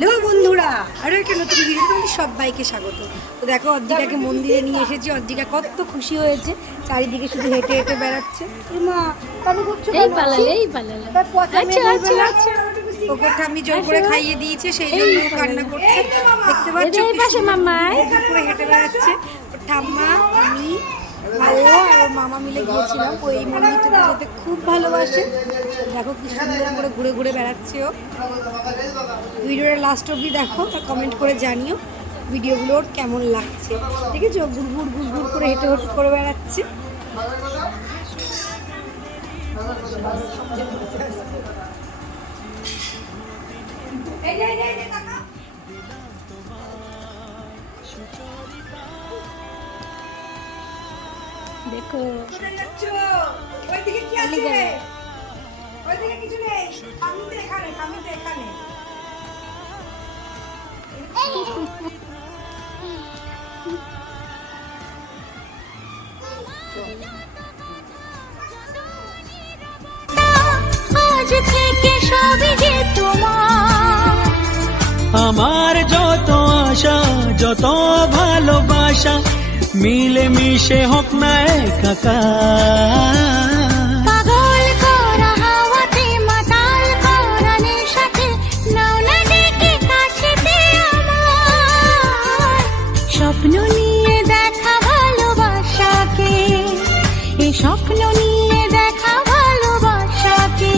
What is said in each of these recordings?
Hello বন্ধুরা আরও একটা নতুন ভিডিও তোমাদের সবাইকে স্বাগত। তো দেখো অর্জিকাকে মন্দিরে নিয়ে এসেছি। অর্জিকা কত খুশি হয়েছে চারিদিকে শুধু হেঁটে হেঁটে বেড়াচ্ছে। মা কারও করছ এই পালালে এই পালালে। তার পচা আচ্ছা আচ্ছা? আচ্ছা। ওকে ঠাম্মি জোর করে খাইয়ে দিয়েছে সেই জন্য কান্না করছে। দেখতে পাচ্ছ এই পাশে মামাই। করে হেঁটে বেড়াচ্ছে। ঠাম্মা আমি ও আর মামা মিলে গিয়েছিলাম। ও এই মন্দিরটাতে যেতে খুব ভালোবাসে। দেখো কি সুন্দর করে ঘুরে ঘুরে বেড়াচ্ছে ও ভিডিওটা লাস্ট অবধি দেখো আর কমেন্ট করে জানিও ভিডিওগুলো ওর কেমন লাগছে। দেখেছ? ঘুরঘুর ঘুরঘুর করে হেঁটে হেঁটে করে বেড়াচ্ছে। দেখো? ওইদিকে কিছু নেই। এখানে, কামিতে এখানে। আজ থেকে সবই যে তোমার আমার যত আশা যত ভালোবাসা মিলে মিশে হোক না একাকার স্বপ্ন নিয়ে দেখা ভালোবাসাকে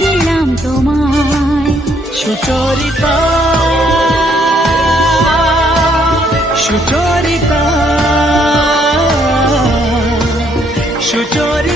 দিলাম তোমায়? সুচরিতা সুচরিতা সুচরিতা সুচরিতা।